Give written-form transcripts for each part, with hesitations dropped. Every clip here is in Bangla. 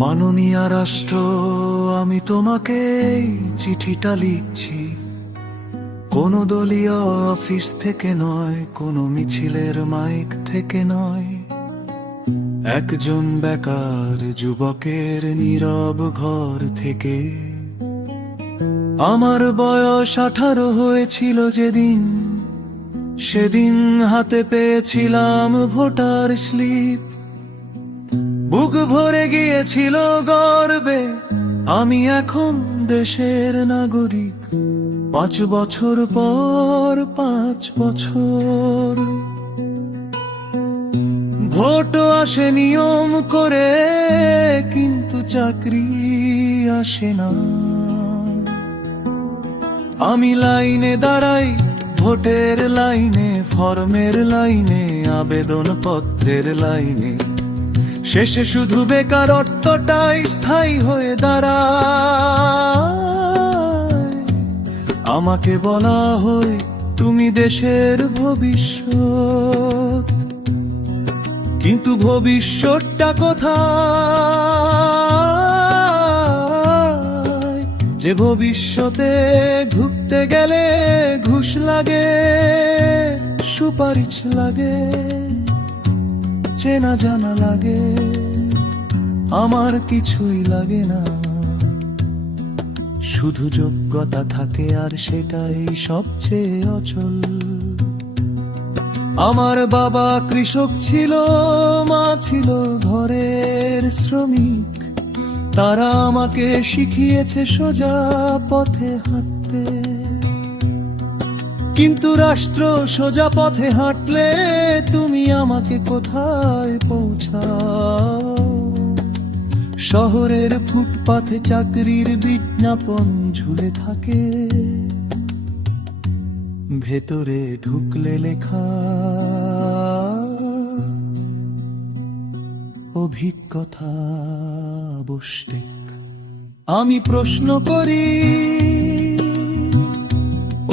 মাননীয় রাষ্ট্র, আমি তোমাকে এই চিঠিটা লিখছি। কোনো দলীয় অফিস থেকে নয়, কোনো মিছিলের মাইক থেকে নয়, একজন বেকার যুবকের নীরব ঘর থেকে। আমার বয়স 18 হয়েছিল যেদিন, সেদিন হাতে পেয়েছিলাম ভোটার স্লিপ। বুক ভরে গিয়েছিল গর্বে, আমি এখন দেশের নাগরিক। 5 বছর পর 5 বছর, ভোট আসে নিয়ম করে, কিন্তু চাকরি আসে না। আমি লাইনে দাঁড়াই, ভোটের লাইনে, ফর্মের লাইনে, আবেদন পত্রের লাইনে। শেষে শুধু বেকারত্বটাই স্থায়ী হয়ে দাঁড়ায়। আমাকে বলা হয় তুমি দেশের ভবিষ্যৎ, কিন্তু ভবিষ্যৎটা কোথায়? যে ভবিষ্যতে ঢুকতে গেলে ঘুষ লাগে, সুপারিশ লাগে, চেনা জানা লাগে, আমার কিছুই লাগে না। শুধু যোগ্যতা থাকে, আর সেটাই সবচেয়ে অচল। আমার বাবা কৃষক ছিল, মা ছিল ঘরের শ্রমিক। তারা আমাকে শিখিয়েছে সোজা পথে হাঁটতে। কিন্তু রাষ্ট্র সোজা পথে হাঁটলে তুমি আমাকে কোথায় পৌঁছাও? শহরের ফুটপাথে চাকরির বিজ্ঞাপন ঝুলে থাকে, ভেতরে ঢুকলে লেখা অভিজ্ঞতা আবশ্যক। আমি প্রশ্ন করি,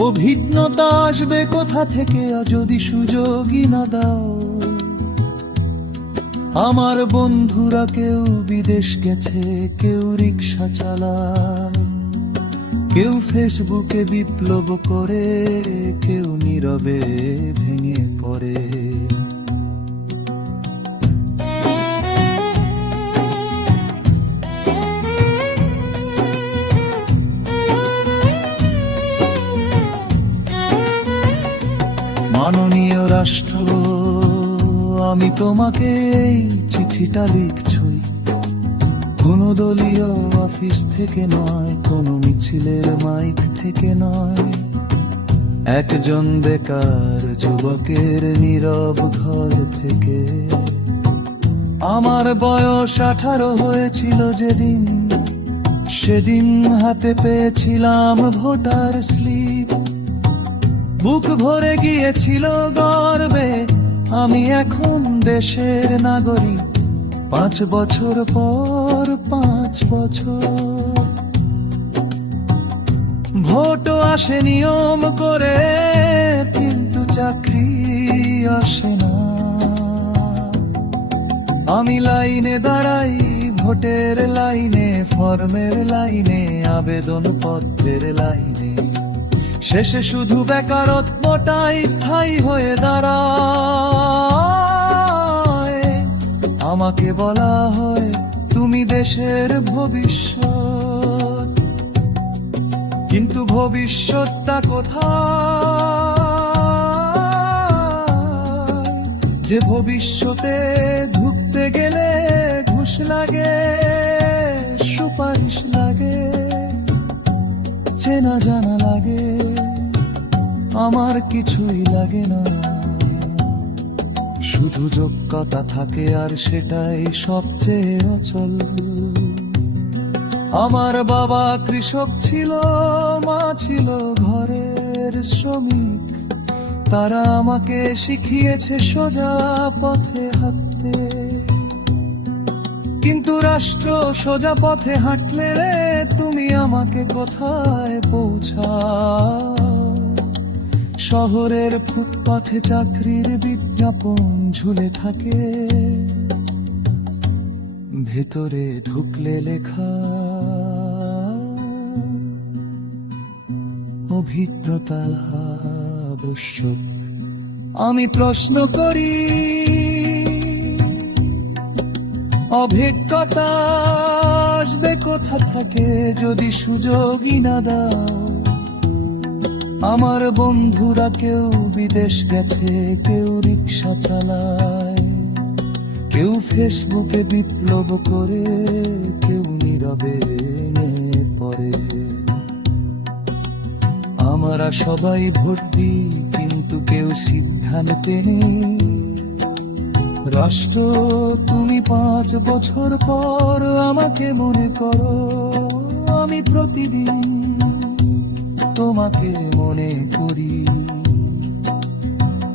অভিজ্ঞতা আসবে কোথা থেকে যদি সুযোগই না দাও? আমার বন্ধুরা কেউ বিদেশ গেছে, কেউ রিক্সা চালায়, কেউ ফেসবুকে বিপ্লব করে, কেউ নীরবে ভেঙে পড়ে। মাননীয় রাষ্ট্র, আমি তোমাকে এই চিঠিটা লিখছই। কোনো দলীয় অফিস থেকে নয়, কোনো মিছিলের মাইক থেকে নয়, একজন বেকার যুবকের নীরব ঘর থেকে। আমার বয়স 18 হয়েছিল যেদিন, সেদিন হাতে পেয়েছিলাম ভোটার স্লিপ। বুক ভরে গিয়েছিল গর্বে, আমি এখন দেশের নাগরিক। 5 বছর পর 5 বছর, ভোট আসে নিয়ম করে, কিন্তু চাকরি আসে না। আমি লাইনে দাঁড়াই, ভোটের লাইনে, ফর্মের লাইনে, আবেদন পত্রের লাইনে। শেষে শুধু বেকারত্বটাই স্থায়ী হয়ে দাঁড়ায়। আমাকে বলা হয় তুমি দেশের ভবিষ্যৎ, কিন্তু ভবিষ্যৎটা কোথায়? যে ভবিষ্যতে ঢুকতে গেলে ঘুষ লাগে, সুপারিশ লাগে, চেনা জানা লাগে, আমার কিছুই লাগে না। শুধু যোগ্যতা থাকে, আর সেটাই সবচেয়ে অচল। আমার বাবা কৃষক ছিল, মা ছিল ঘরের শ্রমিক। তারা আমাকে শিখিয়েছে সোজা পথে হাঁটতে। কিন্তু রাষ্ট্র সোজা পথে হাঁটলে তুমি আমাকে কোথায় পৌঁছাও? শহরের ফুটপাথে চাকরির বিজ্ঞাপন ঝুলে থাকে, ভেতরে ঢুকলে লেখা অভিজ্ঞতা আবশ্যক। আমি প্রশ্ন করি অভিজ্ঞতা আসবে কোথা থেকে যদি সুযোগই না দাও। আমার বন্ধুরা কেউ বিদেশ গেছে, কেউ রিক্সা চালায়, কেউ ফেসবুকে বিপ্লব করে, কেউ নীরবে পড়ে। আমরা সবাই ভোট দিই কিন্তু কেউ সিদ্ধান্তে নেই। রাষ্ট্র তুমি 5 বছর পর আমাকে মনে করো, আমি প্রতিদিন তোমাকে মনে করি।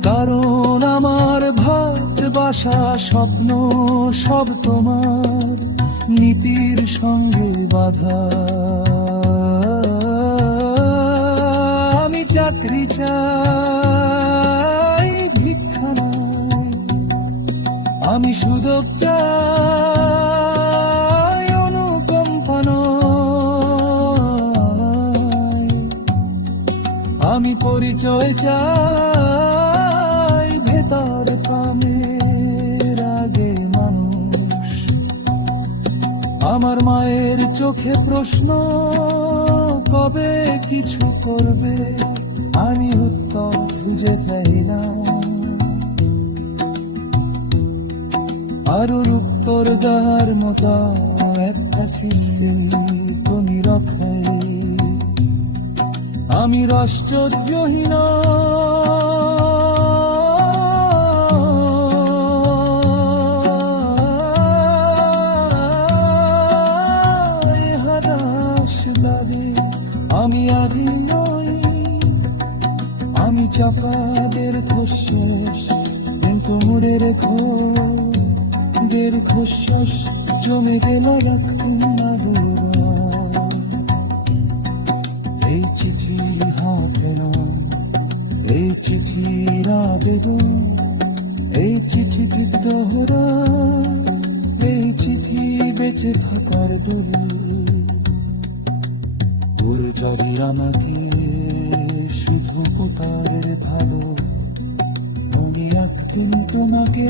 কারণ আমার ভাত বাসা স্বপ্ন সব তোমার নীতির সঙ্গে বাধা। আমি চাকরি চাই, ভিক্ষা নাই, আমি সুযোগ চাই, অনুকম্পা নয়। আমি পরিচয় চাই, ভেতর কামের আগে মানুষ। আমার মায়ের চোখে প্রশ্ন, কবে কিছু করবে, আমি উত্তর খুঁজে পাই না। আরো উত্তর দেওয়ার মতো একটা সিস্টেম তুমি রখাই। আমি রাষ্ট্রদ্রোহী না, আমি আদি নই, আমি চাপাদের খোশেষ কিন্তু মুড়ে রেখো। দের খোশ জমে গেল একদিন না দূরা। এই চিঠি হবে না, এই চিঠির আবেদন, এই চিঠি কি তোহরা, এই চিঠি বেঁচে থাকার দলিল। ওর যাবি আমাকে শুধু কোতারের ভালো, আমি একদিন তোমাকে